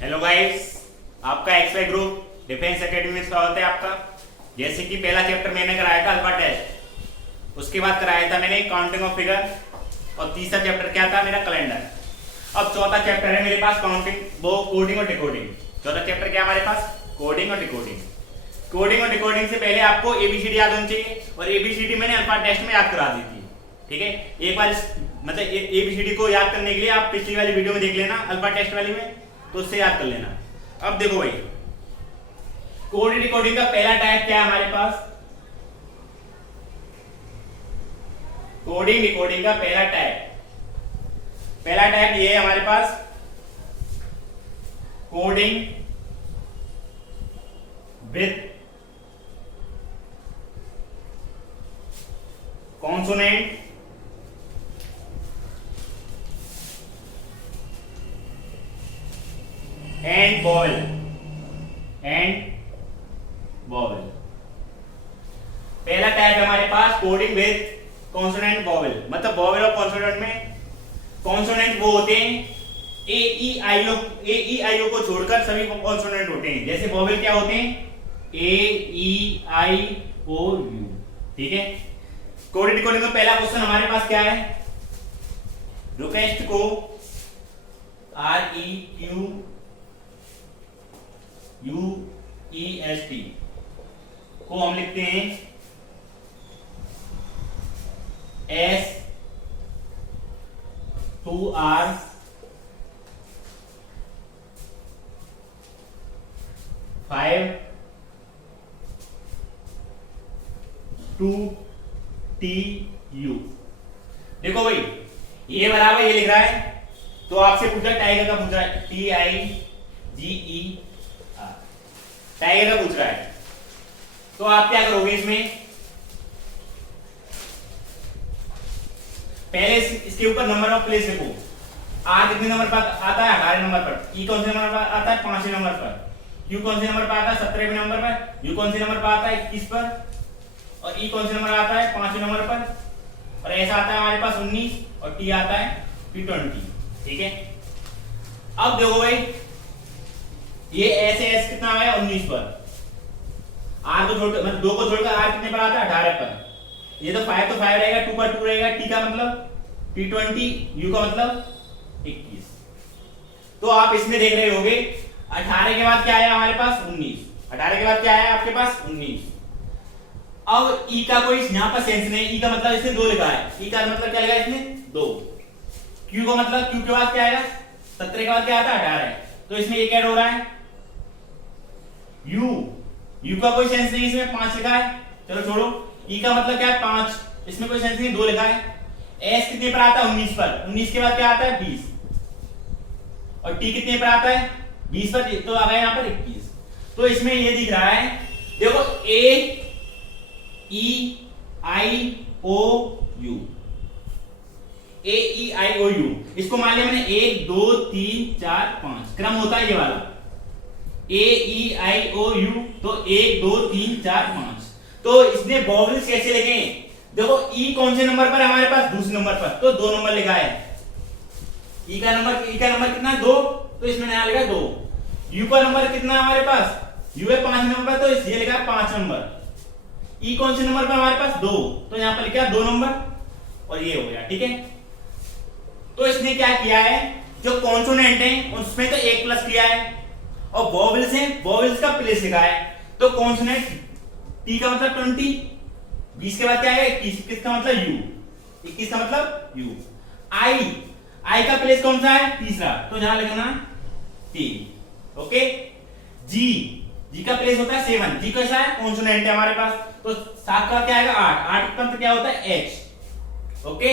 Hello guys, आपका XY group defence academy में स्वागत है आपका। जैसे कि पहला चैप्टर मैंने कराया था अल्फा टेस्ट, उसके बाद कराया था मैंने काउंटिंग ऑफ फिगर, और तीसरा चैप्टर क्या था मेरा कैलेंडर। अब चौथा चैप्टर है मेरे पास काउंटिंग, वो कोडिंग और डिकोडिंग। चौथा चैप्टर क्या हमारे पास, कोडिंग और डिकोडिंग। कोडिंग और डिकोडिंग से पहले आपको एबीसीडी याद होनी चाहिए, और एबीसीडी मैंने अल्फा टेस्ट में याद करा दी थी। ठीक है, एक बार मतलब एबीसीडी को याद करने के लिए आप पिछली वाली वीडियो में देख लेना, अल्फा टेस्ट वाली में, तो उससे याद कर लेना। अब देखो भाई, कोडिंग डिकोडिंग का पहला टाइप क्या है हमारे पास, कोडिंग डिकोडिंग का पहला टाइप ये है हमारे पास, coding with consonant and vowel पहला टाइप है हमारे पास कोडिंग विद कॉन्सोनेंट वॉवेल। मतलब वॉवेल और कॉन्सोनेंट में कॉन्सोनेंट वो होते हैं ए ई आई ओ को छोड़कर सभी कॉन्सोनेंट होते हैं। जैसे वॉवेल क्या होते हैं, ए ई आई ओ यू। ठीक है, कोडिंग डिकोडिंग का पहला क्वेश्चन हमारे पास क्या है, रिक्वेस्ट को REQUEST को हम लिखते हैं S2R 5 2TU। देखो भाई, ये बराबर ये लिख रहा है, तो आपसे पूछा टाइगर का, पूछ रहा है TIGER, टाइगर का पूछ रहा है। तो आप क्या करोगे, इसमें पहले इसके ऊपर नंबर ऑफ प्लेस लिखो। आर कितने नंबर पर आता है, 18 नंबर पर। ई कौन से नंबर पर आता है, 5वें नंबर पर। क्यू कौन से नंबर पर आता है, 17वें नंबर पर। यू कौन से नंबर पर आता है, 21 पर। और ई कौन से नंबर आता है, 5वें नंबर पर। और ऐसा आता है हमारे पास 19, और टी आता है P20। ठीक है, अब देखो भाई, ये ऐसे एस कितना आया, 19 पर। आर को छोड़कर, मतलब 2 को छोड़कर आर कितने पर आता है, 18 पर। ये तो 5 रहेगा, 2 पर 2 रहेगा। टी का मतलब P20, यू का मतलब 21। तो आप इसमें देख रहे होगे 18 के बाद क्या आया हमारे पास, 19। 18 के बाद क्या आया आपके पास, 19। अब ई का कोई यहां पर सेंस नहीं, ई का मतलब इसने 2 लिखा है। ई का मतलब क्या लिखा है इसने, 2। क्यू का मतलब, क्यू के बाद क्या आएगा, 17 के बाद क्या आता है, 18। तो इसमें एक ऐड हो रहा है। यू का कोई सेंस नहीं, इसमें 5 लिखा है, चलो छोड़ो। ई का मतलब क्या है, 5, इसमें कोई सेंस नहीं, 2 लिखा है। एस कितने पर आता है, 19 पर। 19 के बाद क्या आता है, 20। और टी कितने पर आता है, 20 पर, तो आ गया यहां पर 21। तो इसमें ये दिख रहा है, देखो AEIOU, AEIOU, इसको मान लिया मैंने 1 2 3 4 5 क्रम होता है ये वाला, AEIOU। तो 1 2 3 4 5। तो इसने वॉवेल्स कैसे लिखे, देखो ई कौन से नंबर पर है हमारे पास, दूसरे नंबर पर, तो 2 नंबर लिखा है। ई का नंबर कितना है, 2, तो इसमें नया लिखा है 2। यू का नंबर कितना है हमारे पास, यू है 5 नंबर, तो ये लिखा है 5 नंबर। ई कौन से नंबर पर हमारे पास, 2, तो यहां पर लिखा है 2 नंबर, और ये हो गया। ठीक है, तो इसने क्या किया है, जो कॉन्सोनेंट है उसमें तो 1 प्लस किया है, और वॉवेल्स हैं, वॉवेल्स का प्लेस लिखा है। तो कॉन्सोनेंट टी का मतलब 20, 20 के बाद क्या है, 21, किसका मतलब यू, 21 का मतलब यू। आई का प्लेस कौन सा है, तीसरा, तो यहां लिखना टी। ओके, जी का प्लेस होता है 7। जी कैसा है, कॉन्सोनेंट है हमारे पास, तो 7 का क्या आएगा, 8 का मतलब क्या होता है, एच। ओके,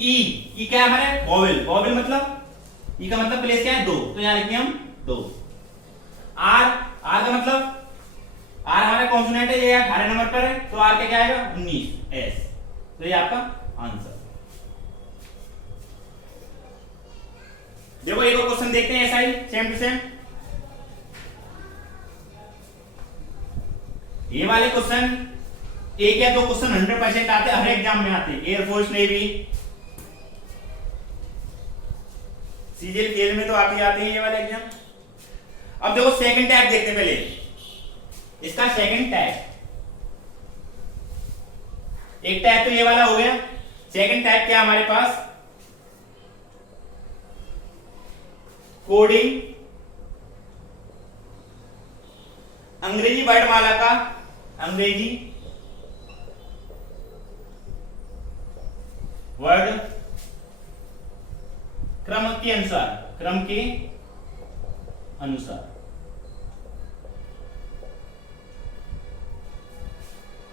ई क्या है हमारे, वॉवेल मतलब, ई का मतलब प्लेस क्या है, 2, तो यहां लिखेंगे हम 2। आर का मतलब, आर हमारा कॉन्सोनेंट है, ये 18 नंबर पर है, तो आर का क्या आएगा, 19, एस। तो ये आपका आंसर। देखो एक और क्वेश्चन देखते हैं, ऐसा ही सेम टू सेम। ये वाले क्वेश्चन एक या दो क्वेश्चन 100% आते हैं, हर एग्जाम में आते हैं, एयरफोर्स नेवी सीजीएल केएल में तो आते ही आते हैं ये वाले एग्जाम। अब देखो सेकंड टैग देखते हैं पहले, इसका सेकंड टैग, एक टैग तो ये वाला हो गया, सेकंड टैग क्या हमारे पास, कोडिंग अंग्रेजी वर्णमाला का, अंग्रेजी वर्ड क्रम के अनुसार, क्रम के अनुसार।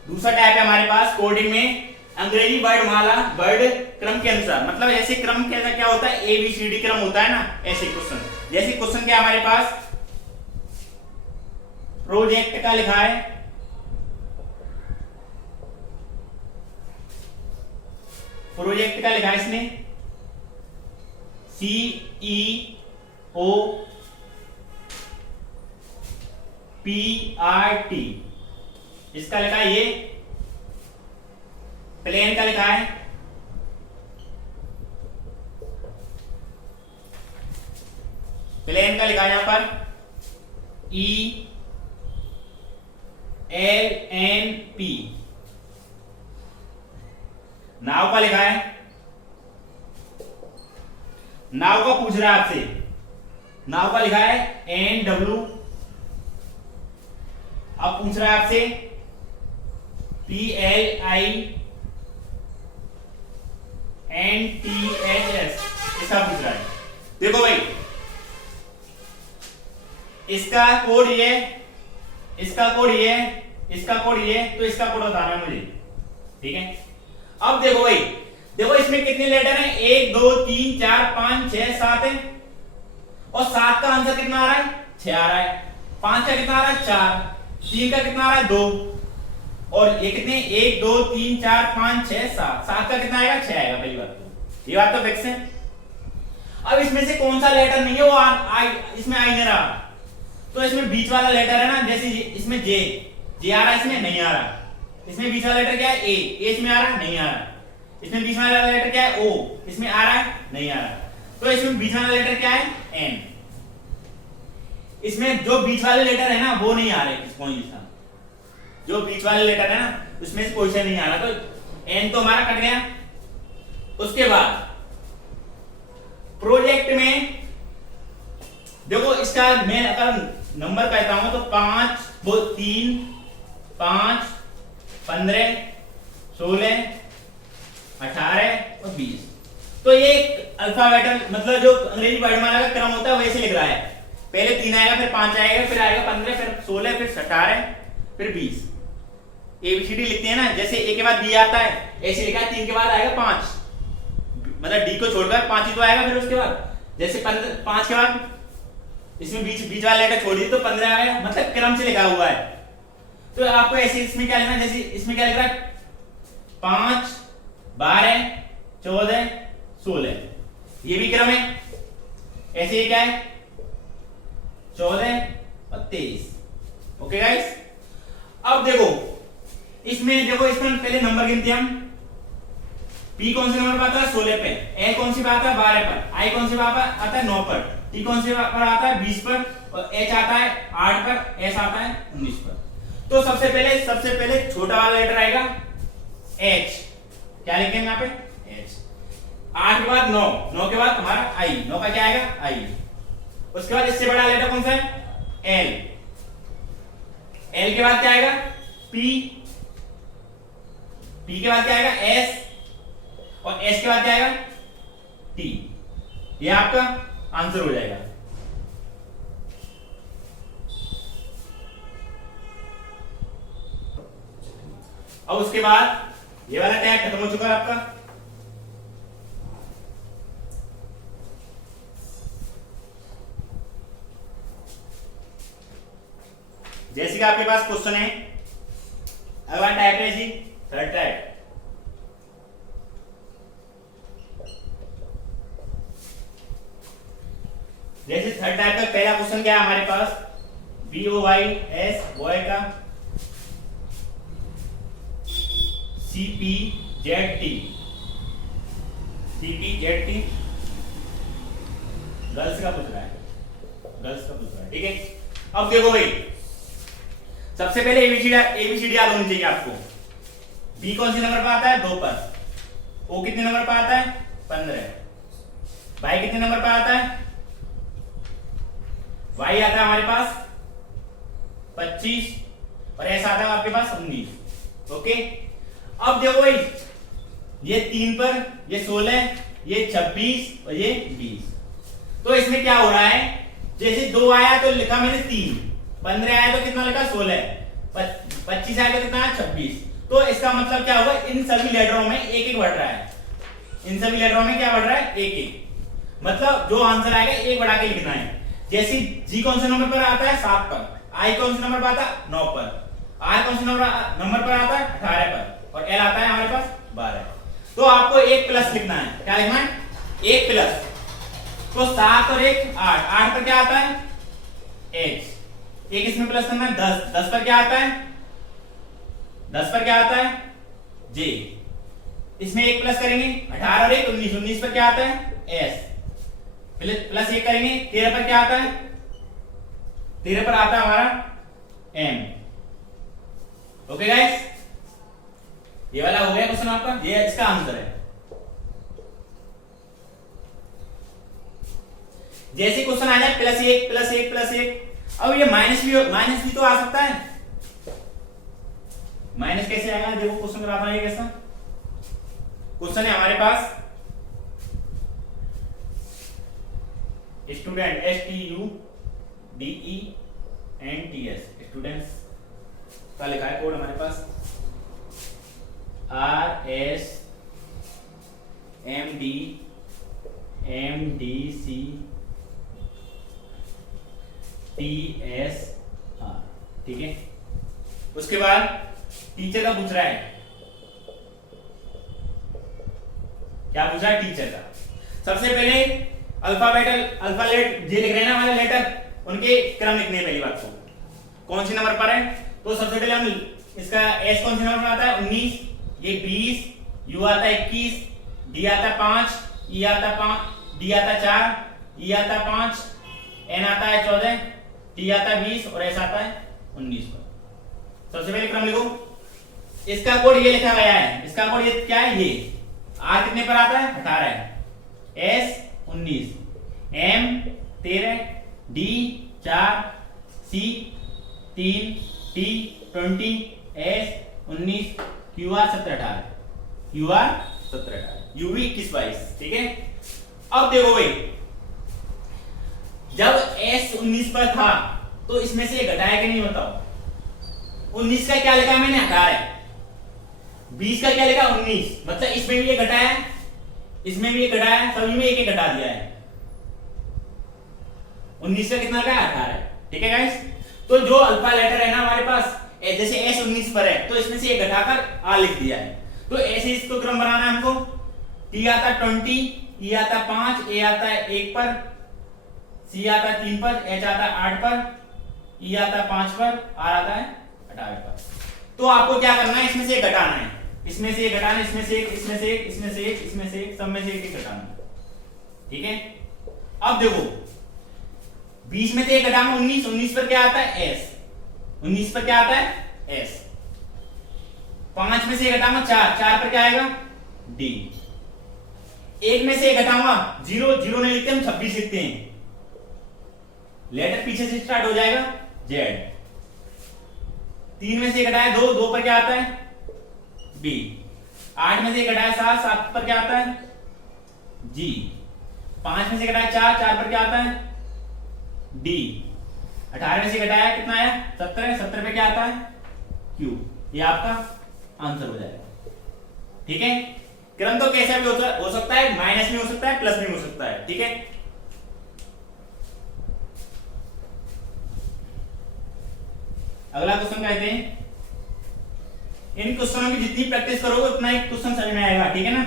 दूसरा टाइप है हमारे पास कोडिंग में अंग्रेजी वर्णमाला वर्ड क्रम के अनुसार, मतलब ऐसे क्रम कैसा क्या होता है, ए बी सी डी क्रम होता है ना, ऐसे क्वेश्चन। जैसे क्वेश्चन क्या हमारे पास, प्रोजेक्ट का लिखा है, प्रोजेक्ट का लिखा है इसने CEOPRT, इसका लिखा है ये, प्लेन का लिखा है प्लेन का लिखा है यहां पर ELNP, नाव का लिखा है, नाव का पूछ रहा है आपसे, नाव का लिखा है NW, अब पूछ रहा है आपसे PLINTHS, इसका पूछ रहा है। देखो भाई, इसका कोड ये, इसका कोड ये, इसका कोड ये, तो इसका कोड बताना है मुझे, ठीक है। अब देखो भाई, देखो इसमें कितने लेटर हैं, 1 2 3 4 5 6 7 है, और 7 का आंसर कितना आ रहा है, 6 आ रहा है, 5 का कितना आ रहा है, 4, 3 का कितना आ रहा है, 2, और ये कितने, 1 2 3 4 5 6 7, 7 का कितना आएगा, 6 आएगा। पहली बात तो ये बात तो फिक्स है। अब इसमें से कौन सा लेटर नहीं है वो इसमें आ ही नहीं रहा, तो इसमें बीच वाला लेटर है ना, जैसे इसमें जे आ रहा है, इसमें नहीं आ रहा, इसमें बीच वाला लेटर क्या है, ए इसमें आ रहा है, नहीं आ रहा, इसमें बीच वाला लेटर क्या है, ओ, इसमें आ रहा है, नहीं आ रहा, तो इसमें बीच वाला लेटर क्या है, एन, इसमें जो बीच वाले लेटर है ना वो नहीं आ रहे, कोई जो बीच वाले लेटर है ना उसमें से कोई सा नहीं आ रहा, तो एन तो हमारा कट गया। उसके बाद प्रोजेक्ट में देखो, इसका मैं अगर नंबर कहता हूं तो 5 3 5 15 16 18 और 20, तो ये अल्फाबेटल मतलब जो अंग्रेजी वर्णमाला का क्रम होता है वैसे लिख रहा है, पहले 3 आएगा, फिर 5 आएगा, फिर आएगा 15, फिर 16, फिर 18, फिर 20, ABCD लिखते हैं ना, जैसे ए के बाद बी आता है ऐसे लिखा है, 3 के बाद आएगा 5, मतलब डी को छोड़कर 5 ही तो आएगा, फिर उसके बाद जैसे 5 के बाद इसमें बीच वाला लेटर छोड़ दी तो 15 आएगा, मतलब क्रम से लिखा हुआ है। तो आपको ऐसे इसमें क्या लिखना है, जैसे इसमें क्या लिख रहा है, 5 12 14 16, ये भी क्रम है, ऐसे ये क्या है 14 और 23। ओके गाइस, अब देखो इसमें पहले नंबर गिनते हैं हम, P कौन से नंबर पर आता है, 16 पे, L कौन सी पर आता है, 12 पर, I कौन सी पर आता है, 9 पर, T कौन से पर आता है, 20 पर, और H आता है 8 पर, S आता है 19 पर। तो सबसे पहले छोटा वाला लेटर आएगा H, क्या लिखेंगे यहाँ पे, H, 8 के बाद 9 के बाद हमारा I, 9 का क्या आएगा, I, उसके बाद इससे बड़ा लेटर कौन सा है, L के बाद क्या आएगा, P के बाद क्या आएगा, S, और S के बाद क्या आएगा, T, ये आपका आंसर हो जाएगा। अब उसके बाद ये वाला टैग खत्म हो चुका है आपका। जैसे कि आपके पास क्वेश्चन है, अगला टाइप है जी थर्ड टाइप। जैसे थर्ड टाइप का पहला क्वेश्चन क्या है हमारे पास, BOYS बॉय का, CPZT गर्ल्स का पूछ रहा है, गर्ल्स का पूछ रहा है, ठीक है। अब देखो भाई, सबसे पहले एबीसीडी याद होनी चाहिए आपको। बी कौन से नंबर पर आता है? 2 पर। ओ कितने नंबर पर आता है? 15। वाई कितने नंबर पर आता है? वाई आता है हमारे पास 25 और एस आता है आपके पास 19। ओके, अब देखो भाई, ये 3 पर, ये 16, ये 26 और ये 20। तो इसमें क्या हो रहा है, जैसे 2 आया तो लिखा मैंने 3, 15 आया तो कितना लिखा? 16, 25 आया तो कितना आया? 26। तो इसका मतलब क्या होगा, इन सभी लेटरों में एक एक बढ़ रहा है। इन सभी लेटरों में क्या बढ़ रहा है? एक एक। मतलब जो आंसर आएगा एक बढ़ा के लिखना है। जैसे जी कौन से नंबर पर आता है? 7 पर। आई कौन से नंबर पर आता है? 9 पर। आर कौन से नंबर पर आता है? 18 पर। और एल आता है हमारे पास 12। तो आपको एक प्लस लिखना है। क्या लिखना है? एक प्लस। तो 7 और 1 8। 8 पर क्या आता है? एच। एक इसमें प्लस करना है 10। 10 पर क्या आता है? 10 पर क्या आता है? जे। इसमें एक प्लस करेंगे, 18 और 1 19। 19 पर क्या आता है? एस। प्लस 1 करेंगे, 13 पर क्या आता है? 13 पर आता है हमारा एम। ओके गाइस, ये वाला हो गया क्वेश्चन आपका, ये इसका आंसर है। जैसे क्वेश्चन आ जाए +1 +1 +1, अब ये माइनस भी तो आ सकता है। माइनस कैसे आएगा? देखो क्वेश्चन कराता हूं, ये कैसा क्वेश्चन है हमारे पास। स्टूडेंट STUDENTS स्टूडेंट्स का लिखा है कोड हमारे पास RSMDCTSR, ठीक है। उसके बाद टीचर का पूछ रहा है, क्या पूछ रहा है? टीचर का। सबसे पहले अल्फाबेट जे लिख रहे हैं ना हमारे लेटर, उनके क्रम लिखने हैं। पहली बात तो कौन से नंबर पर है? तो सबसे पहले हम इसका एस कौन से नंबर पर आता है? 19, ये 20, यू आता है 21, डी आता है 5, ई आता है 5, डी आता है 4, ई आता है 5, एन आता है 14, टी आता है 20 और एस आता है 19 पर। सबसे पहले क्रम लिखो। इसका कोड ये लिखा गया है, इसका कोड ये क्या है? ये आर कितने पर आता है? 18 है, एस 19, एम 13, डी 4, सी 3, T 20, S 19, Q R 17 18, Q R 17 18, UV 21 22, ठीक है। अब देखो भाई, जब एस 19 पर था तो इसमें से घटाया कि नहीं? बताओ। 19 का क्या लिखा मैंने? 18। 20 का क्या लिखा? 19। मतलब इसमें भी ये घटाया है, इसमें भी ये घटाया है, सभी में एक एक घटा दिया है। 19 का कितना लगा? 18, ठीक है गाइस। तो जो अल्फा लेटर है ना हमारे पास, जैसे एस 19 पर है तो इसमें से एक घटाकर आ लिख दिया है। तो ऐसे इसको क्रम बनाना है हमको। टी आता है 20, ई आता है 5, ए आता है 1 पर, सी आता है 3 पर, एच आता है 8 पर, ई आता है 5 पर, आर आता है 18 पर। तो आपको क्या करना है? इसमें से एक घटाना है, इसमें से एक घटाना, इसमें से एक, इसमें से एक, इसमें से एक, इसमें से एक, सब में से एक एक घटाना, ठीक है। अब देखो 20 में से एक घटाना 19, 19 पर क्या आता है? एस। 19 पर क्या आता है? एस। 5 में से एक घटाऊंगा 4, 4 पर क्या आएगा? डी। 1 में से एक घटाऊंगा 0, 0 नहीं लिखते हम 26 लिखते हैं, लेटर पीछे से स्टार्ट हो जाएगा, जेड। 3 में से एक घटाया 2, 2 पर क्या आता है? बी। 8 में से एक घटाया 7, 7 पर क्या आता है? जी। 5 में से घटाया 4, 4 पर क्या आता है? डी। 18 में से घटाया कितना आया? 17, 17 पे क्या आता है? क्यू। ये आपका आंसर हो जाएगा, ठीक है। क्रम तो कैसा भी हो सकता है, माइनस में हो सकता है, प्लस में हो सकता है, ठीक है। अगला क्वेश्चन कहते हैं, इन क्वेश्चनों की जितनी प्रैक्टिस करोगे उतना ही क्वेश्चन समझ में आएगा, ठीक है ना।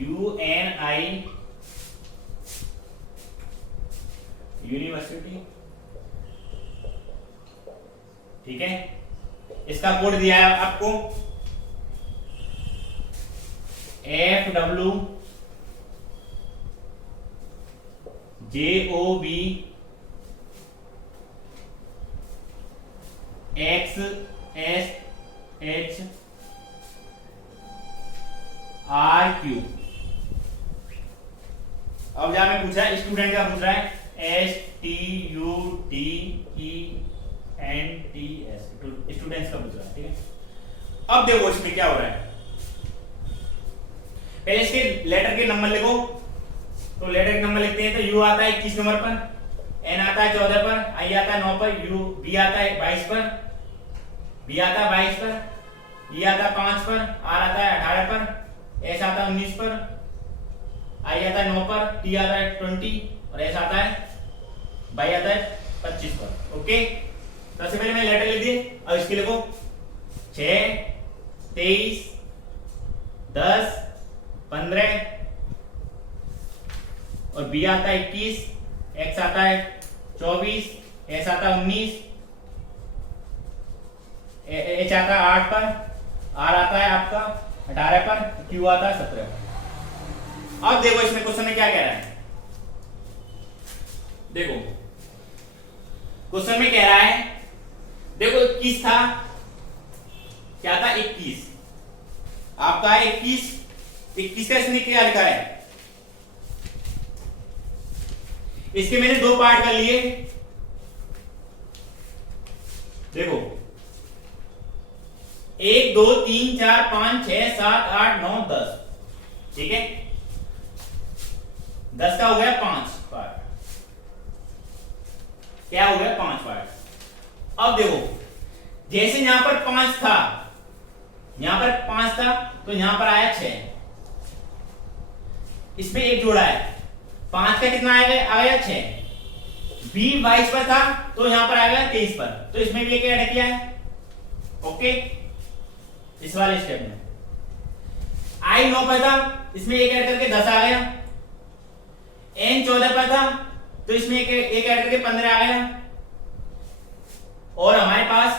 UNI यूनिवर्सिटी, ठीक है। इसका कोड दिया है आपको FW JOB XSH RQ। अब जहां में पूछा है स्टूडेंट का पूछ रहा है STUDENTS, स्टूडेंट्स का पूछ रहा है, ठीक है। अब देखो इसमें क्या हो रहा है, पहले इसके लेटर के नंबर लिखो। तो लेटर के नंबर लिखते हैं तो U आता है 21 नंबर पर, N आता है 14 पर, I आता है 9 पर, B आता है 22 पर, B आता है 22 पर, E आता है 5 पर, R आता है 18 पर, S आता है 19 पर, I आता है 9 पर, T आता है 20 और S आता है Y आता है 25 पर। ओके, सबसे पहले मैंने लेटर लिख दिए। अब इसके लिखो 6, 23, 10, 15 और B आता है 21, X आता है 24, S आता है 19, H आता है 8 पर, R आता है आपका 18 पर, Q आता है 17 पर। अब देखो इसमें क्वेश्चन में क्या कह रहा है, देखो क्वेश्चन में कह रहा है, देखो 21 था, क्या था 21 आपका है 21 का इसने क्या लिखा है, इसके मैंने दो पार्ट कर लिए। देखो 1 2 3 4 5 6 7 8 9 10, ठीक है, 10 का हो गया 5 पार्ट, क्या हो गया 5 पार्ट। अब देखो जैसे यहां पर 5 था, यहां पर 5 था तो यहां पर आया 6, इसमें एक जोड़ा है, 5 का कितना आएगा 6, B 22 पर था तो यहां पर आएगा 23 पर, तो इसमें भी एक ऐड किया है। ओके, इस वाले स्टेप में I 9 पर था, इसमें एक ऐड करके 10 आ गया, N 14 पर था तो इसमें एक ऐड करके 15 आ गया, और हमारे पास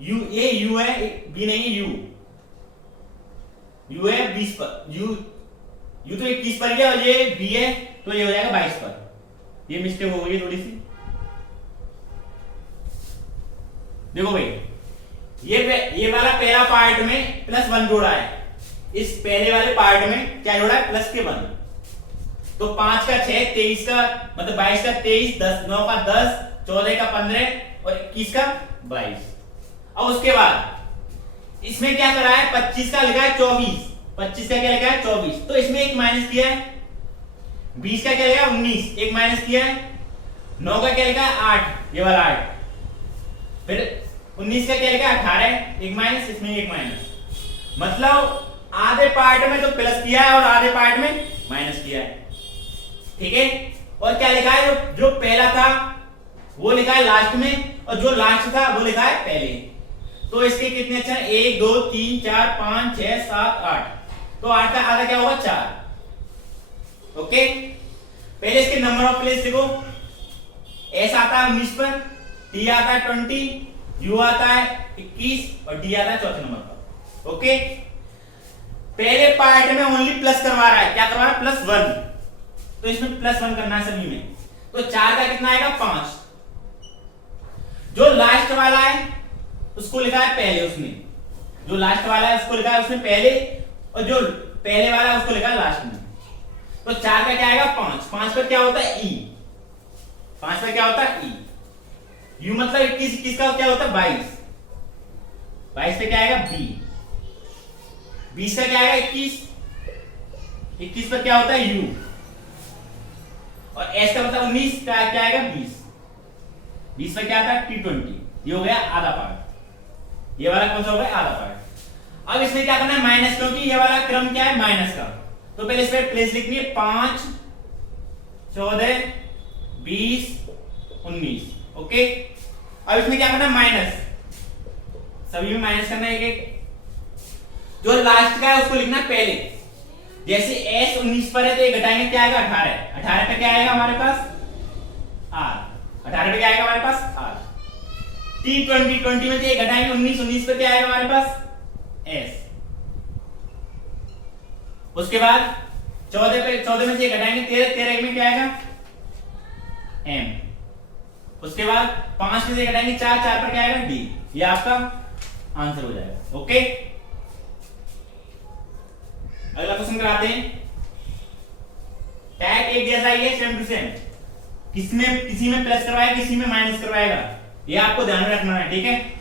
ये U है, B नहीं है, U है 20 पर, U तो 21 पर गया और ये B है तो ये हो जाएगा 22 पर। ये मिस्टेक हो गई थोड़ी सी। देखो भाई ये वाला पहला पार्ट में +1 जोड़ा है, इस पहले वाले पार्ट में क्या जोड़ा है +1। तो 5 का 6, 23 का मतलब 22 का 23, 10 9 का 10, 14 का 15 और 21 का 22। अब उसके बाद इसमें क्या करा है, 25 का लिखा है 24, 25 का क्या लिखा है 24, तो इसमें एक माइनस किया है, 20 का क्या लिखा है 19, एक माइनस किया है, 9 का क्या लिखा है 8, ये वाला 8, फिर 19 का क्या लिखा है 18, एक माइनस, इसमें एक माइनस, मतलब आधे पार्ट में तो प्लस किया है और आधे पार्ट में माइनस किया है, ठीक है। और क्या लिखा है, जो पहला था वो लिखा है लास्ट में और जो लास्ट था वो लिखा है पहले। तो इसके कितने अक्षर, 1 2 3 4 5 6 7 8, तो 8 का आधा क्या होगा 4। ओके, पहले इसके नंबर ऑफ प्लेस देखो, S आता है 19 पर, T आता है 20, U आता है 21 और D आता है चौथे नंबर पर। ओके, पहले पार्ट में ओनली प्लस करवा रहा है, क्या करवा रहा है +1, तो इसमें +1 करना है सभी में, तो 4 का कितना आएगा 5। जो लास्ट वाला है उसको लिखा है पहले, उसमें जो लास्ट वाला है उसको लिखा है उसमें पहले, और जो पहले वाला है उसको लिखा है लास्ट में। तो 4 का क्या आएगा 5, 5 पर क्या होता है E, 5 पर क्या होता है E, U मतलब 21, 21 का क्या होता है 22, 22 पे क्या आएगा B, 20 का क्या आएगा 21, 21 पर क्या होता है U, और S का मतलब 19 का क्या आएगा 20, 20 पर क्या आता है T20। ये हो गया आधा पार्ट, ये वाला कौन सा हो गया आधा पार्ट। अब इसमें क्या करना है माइनस, क्योंकि ये वाला क्रम क्या है माइनस का, तो पहले इस पे प्लेस लिखनी है 5 14 20 19। ओके, अब इसमें क्या करना है माइनस, सभी में माइनस करना है एक एक, जो लास्ट का है उसको लिखना है पहले, जैसे S 19 पर है तो ये घटाएंगे क्या आएगा 18, 18 पे क्या आएगा हमारे पास R, 18 पे क्या आएगा हमारे पास R, T20, 20 में से ये घटाएंगे 19, 19 पे क्या आएगा हमारे पास S, उसके बाद 14 में से एक घटाएंगे 13, 13 में क्या आएगा m। उसके बाद 5 में से घटाएंगे 4, 4 पर क्या आएगा d। ये आपका आंसर हो जाएगा। ओके, अगला क्वेश्चन कराते हैं। टाइप एक जैसा ही है, सेम टू सेम, किसी में प्लस करवाएगा किसी में माइनस करवाएगा, ये आपको ध्यान में रखना है, ठीक है।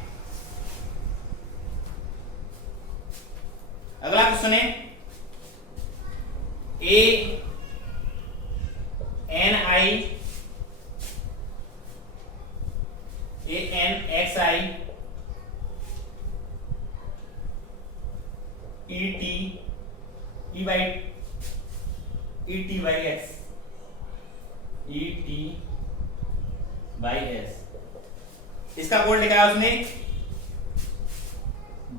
अगला क्वेश्चन है a n x i e t by x e t by s, इसका कोड लिखा है उसने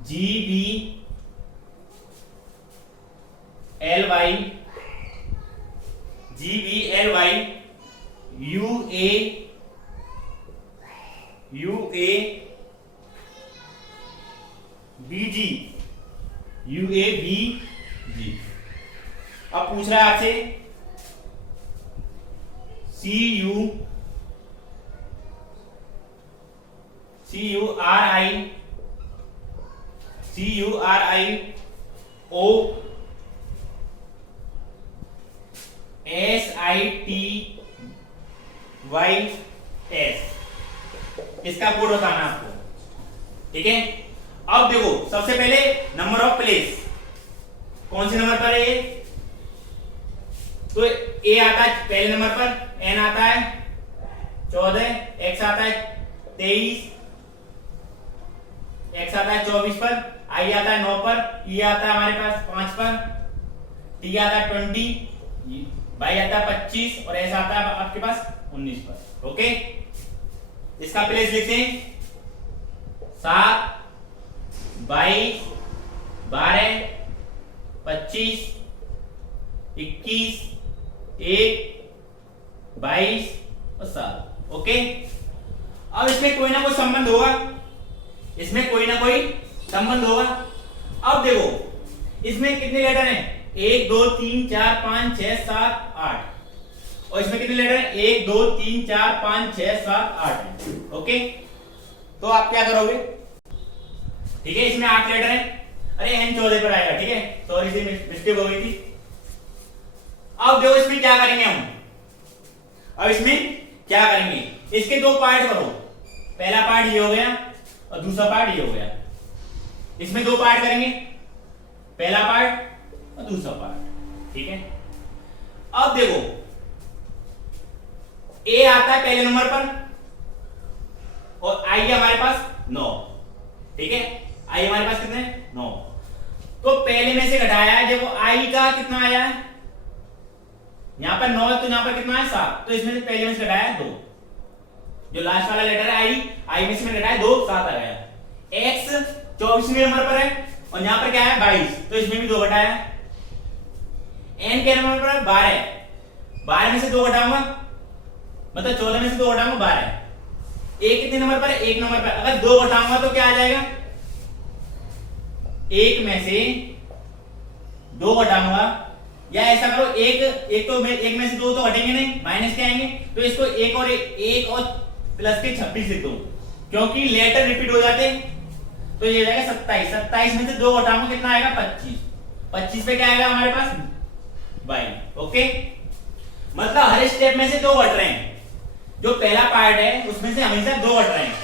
GB LY UA BG। अब पूछ रहा है आपसे CURIO SITYS, इसका कोड बताना आपको, ठीक है। अब देखो सबसे पहले नंबर ऑफ प्लेस, कौन से नंबर पर है ये, तो A आता है पहले नंबर पर, N आता है 14, X आता है 23, X आता है 24 पर, I आता है 9 पर, E आता है हमारे पास 5 पर, T आता है 20, Y आता है 25 और S आता है आपके पास 19 पर। ओके, इसका प्लेस लिखते हैं 7, 22, 12, 25, 21, 1, 22 और 7। ओके, अब इसमें कोई ना कोई संबंध होगा, अब देखो इसमें कितने लेटर हैं, 1 2 3 4 5 6 7 8, और इसमें कितने लेटर हैं, 1 2 3 4 5 6 7 8 है। ओके, तो आप क्या करोगे, ठीक है, इसमें 8 लेटर हैं, अरे n 14 पर आएगा, ठीक है, सॉरी से मिस्टेक हो गई थी। अब देखो इसमें क्या करेंगे हम, इसके दो पार्ट करो, पहला पार्ट ये हो गया और दूसरा पार्ट ये हो गया, इसमें दो पार्ट करेंगे, पहला पार्ट और दूसरा पार्ट, ठीक है। अब देखो A आता है पहले नंबर पर और I हमारे पास 9, ठीक है, I हमारे पास कितने 9, तो पहले में से घटाया है, देखो I का कितना आया है, यहां पर 9 है तो यहां पर कितना है 7, तो इसमें से पहले में से घटाया है 2, जो लास्ट वाला लेटर है I में से घटाया 2, 7 आ गया। X 24वें नंबर पर है और यहां पर क्या है 22, तो इसमें भी 2 घटाया है। N के नंबर पर 12, 12 में से 2 घटाऊंगा, मतलब 14 में से 2 घटाऊंगा 12। एक कितने नंबर पर है, 1 नंबर पर, अगर 2 घटाऊंगा तो क्या आ जाएगा, 1 में से 2 घटाऊंगा, या ऐसा करो एक में से 2 तो घटेंगे नहीं, माइनस के आएंगे, तो इसको एक और प्लस के 26 लिख दो, क्योंकि लेटर रिपीट हो जाते, तो ये जाएगा 27, 27 में से 2 घटाऊंगा कितना आएगा 25, 25 पे क्या आएगा हमारे पास 22। ओके, मतलब हर स्टेप में से 2 घट रहे हैं, जो पहला पार्ट है उसमें से हमेशा 2 घट रहे हैं,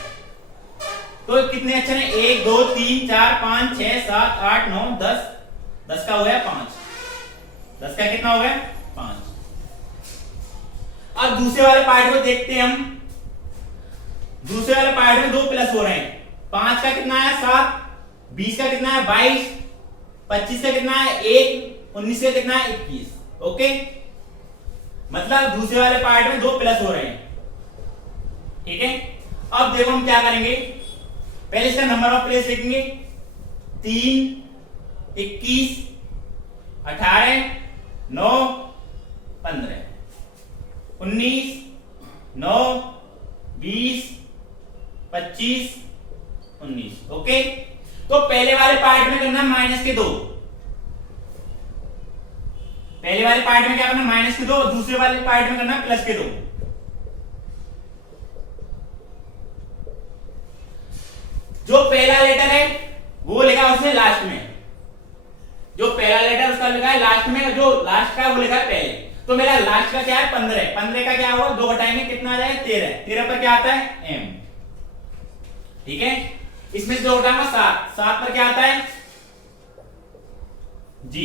तो कितने अक्षर हैं, 1 2 3 4 5 6 7 8 9 10, 10 का हो गया 5, 10 का कितना हो गया 5। अब दूसरे वाले पार्ट को देखते हैं हम, दूसरे वाले पार्ट में 2 प्लस हो रहे हैं, 5 का कितना है 7, 20 का कितना है 22, 25 का कितना है 1, 19 का कितना है 21। ओके, मतलब दूसरे वाले पार्ट में 2 प्लस हो रहे हैं, ठीक है। अब देखो हम क्या करेंगे, पहले इसका नंबर ऑफ प्लेस लिखेंगे, 3, 21, 18, 9, 15, 19, 9, 20, 25, 19। ओके, तो पहले वाले पार्ट में करना -2, पहले वाले पार्ट में क्या करना, माइनस के दो, और दूसरे वाले पार्ट में करना प्लस के दो। जो पहला लेटर है वो लिखा उसने लास्ट में, जो पहला लेटर उसका लिखा है लास्ट में, और जो लास्ट का वो लिखा है पहले। तो मेरा लास्ट का क्या है 15, 15 का क्या होगा 2 घटाएंगे कितना आ जाएगा 13, 13 पर क्या आता है m, ठीक है। इसमें से 2 घटाऊंगा 7, 7 पर क्या आता है g,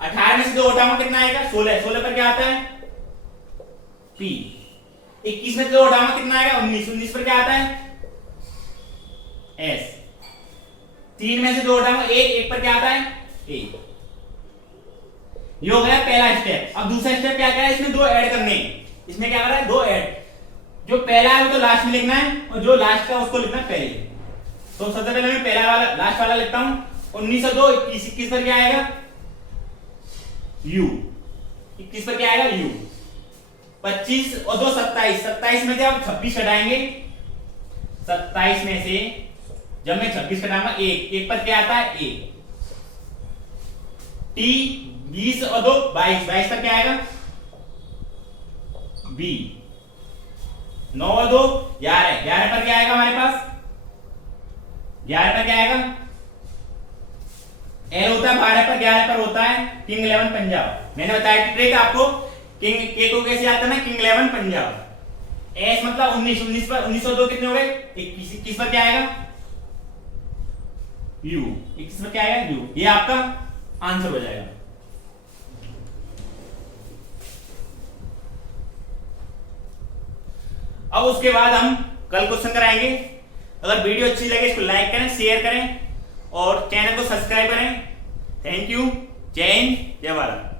18 में से 2 घटाऊंगा कितना आएगा 16, 16 पर क्या आता है p, 21 में से 2 घटाऊंगा कितना आएगा 19, 19 पर क्या आता है s, 3 में से 2 घटाऊंगा 1, 1 पर क्या आता है a। ये हो गया पहला स्टेप। अब दूसरा स्टेप क्या करा है, इसमें 2 ऐड करने, इसमें क्या करा है 2 ऐड, जो पहला है वो तो लास्ट में लिखना है, और जो लास्ट का उसको लिखना है पहले। तो सबसे पहले मैं पहला वाला लास्ट वाला लिखता हूं, 19 और 2 21, 21 पर क्या आएगा u, 21 पर क्या आएगा u, 25 और 2 27, 27 में से आप 26 हटाएंगे, 27 में से जब मैं 26 हटाऊंगा 1, 1 पर क्या आता है a, t 20 और 2 22, 22 पर क्या आएगा b, 9 और 2 11, 11 पर क्या आएगा हमारे पास, 11 पर क्या आएगा L होता है 12 पर, 11 पर होता है किंग 11 पंजाब। मैंने बताया ट्रिक आपको, किंग के को कैसे आता है ना किंग 11 पंजाब। S मतलब 19, 19 पर 19 और 2 कितने हो गए 21, 21 पर क्या आएगा u, 21 पर क्या आएगा u। ये आपका आंसर हो जाएगा। अब उसके बाद हम कल क्वेश्चन कराएंगे। अगर वीडियो अच्छी लगे इसको लाइक करें, शेयर करें और चैनल को सब्सक्राइब करें। Thank you. जय हिंद, जय भारत।